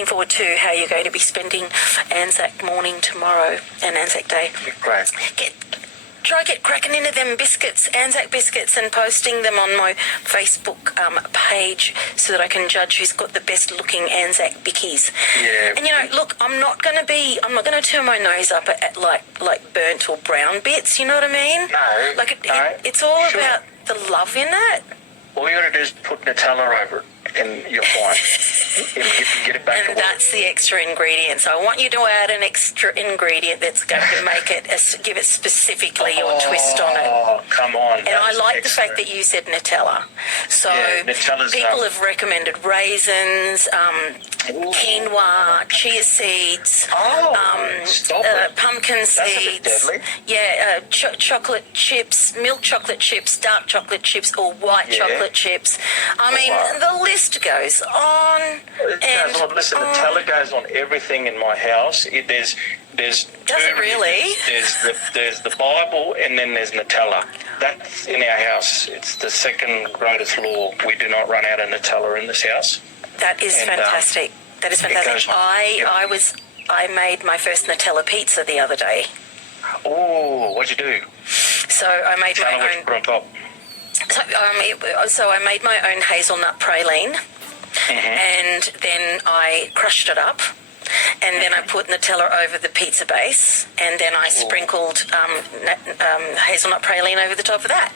looking forward to how you're going to be spending Anzac morning tomorrow and Anzac Day. Great. Try get cracking into them biscuits, Anzac biscuits, and posting them on my Facebook page so that I can judge who's got the best looking Anzac bickies. Yeah. And look, I'm not going to turn my nose up at like burnt or brown bits. You know what I mean? No. It's all about the love in it. All you got to do is put Nutella over it, and you're fine. You can get it back. And that's the extra ingredient. So I want you to add an extra ingredient that's going to make it, give it specifically your twist on it. Oh, come on. And I like the fact that you said Nutella. So people have recommended raisins, quinoa, chia seeds, pumpkin seeds. Yeah, chocolate chips, milk chocolate chips, dark chocolate chips, or white chocolate chips. I mean, the list goes on. It goes on. Listen, Nutella goes on everything in my house. There's Does it really? There's the Bible, and then there's Nutella. That's in our house. It's the second greatest law. We do not run out of Nutella in this house. That is fantastic. That is fantastic. I made my first Nutella pizza the other day. Oh, what'd you do? So I made my own. What you put on top? So I made my own hazelnut praline, and then I crushed it up, and then I put Nutella over the pizza base, and then I sprinkled hazelnut praline over the top of that.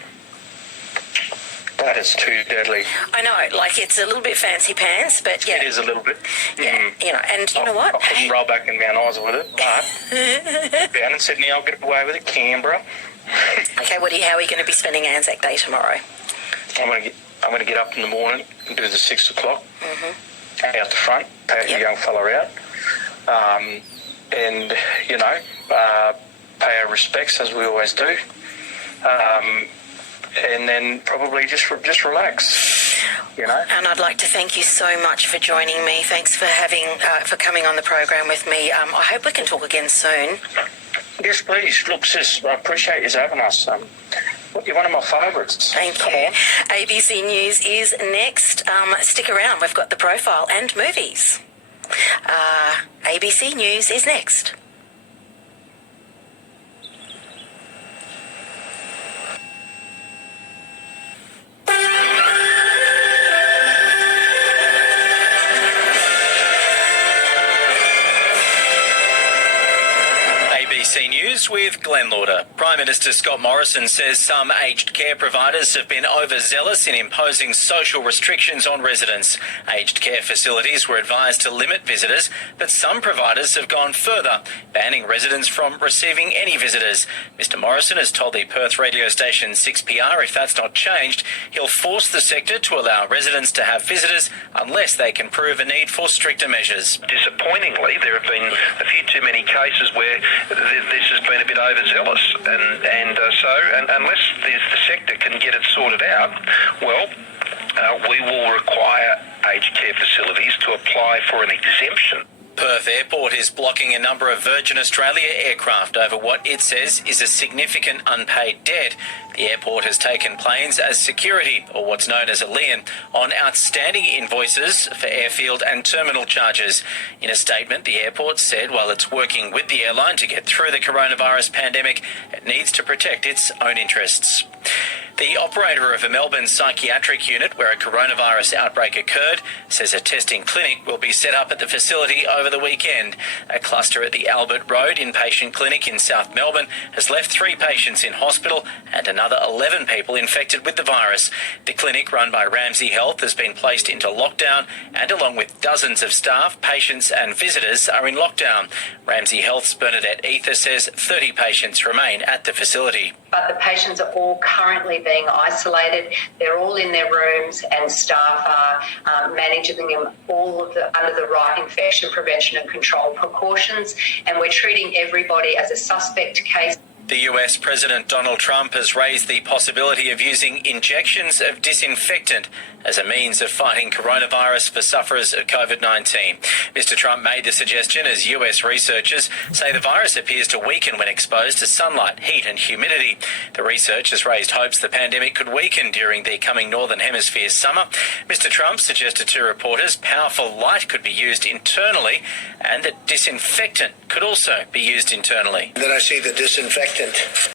That is too deadly. I know, like it's a little bit fancy pants, but yeah. It is a little bit. Yeah, and you know what? I couldn't roll back in Mount Isa with it, but down in Sydney I'll get away with it. Canberra. Okay, Woody, how are you going to be spending Anzac Day tomorrow? I'm going to get up in the morning and do the 6 o'clock out the front, take a young fella out, and pay our respects as we always do, and then probably just relax. And I'd like to thank you so much for joining me. Thanks for for coming on the program with me. I hope we can talk again soon. Yes, please. Look, sis, I appreciate you having us. You're one of my favourites. Thank you. ABC News is next. Stick around. We've got the profile and movies. ABC News is next. ABC News with Glenn Lauder. Prime Minister Scott Morrison says some aged care providers have been overzealous in imposing social restrictions on residents. Aged care facilities were advised to limit visitors, but some providers have gone further, banning residents from receiving any visitors. Mr Morrison has told the Perth radio station 6PR if that's not changed, he'll force the sector to allow residents to have visitors unless they can prove a need for stricter measures. Disappointingly, there have been a few too many cases where this has been a bit overzealous, and unless the sector can get it sorted out, we will require aged care facilities to apply for an exemption. Perth Airport is blocking a number of Virgin Australia aircraft over what it says is a significant unpaid debt. The airport has taken planes as security, or what's known as a lien, on outstanding invoices for airfield and terminal charges. In a statement, the airport said while it's working with the airline to get through the coronavirus pandemic, it needs to protect its own interests. The operator of a Melbourne psychiatric unit where a coronavirus outbreak occurred says a testing clinic will be set up at the facility over the weekend. A cluster at the Albert Road inpatient clinic in South Melbourne has left 3 patients in hospital and another 11 people infected with the virus. The clinic, run by Ramsay Health, has been placed into lockdown, and along with dozens of staff, patients and visitors are in lockdown. Ramsay Health's Bernadette Ether says 30 patients remain at the facility. But the patients are all currently being isolated. They're all in their rooms, and staff are managing them all under the right infection prevention and control precautions. And we're treating everybody as a suspect case. The US President Donald Trump has raised the possibility of using injections of disinfectant as a means of fighting coronavirus for sufferers of COVID-19. Mr. Trump made the suggestion as US researchers say the virus appears to weaken when exposed to sunlight, heat and humidity. The research has raised hopes the pandemic could weaken during the coming Northern Hemisphere summer. Mr. Trump suggested to reporters powerful light could be used internally and that disinfectant could also be used internally. Then I see the disinfectant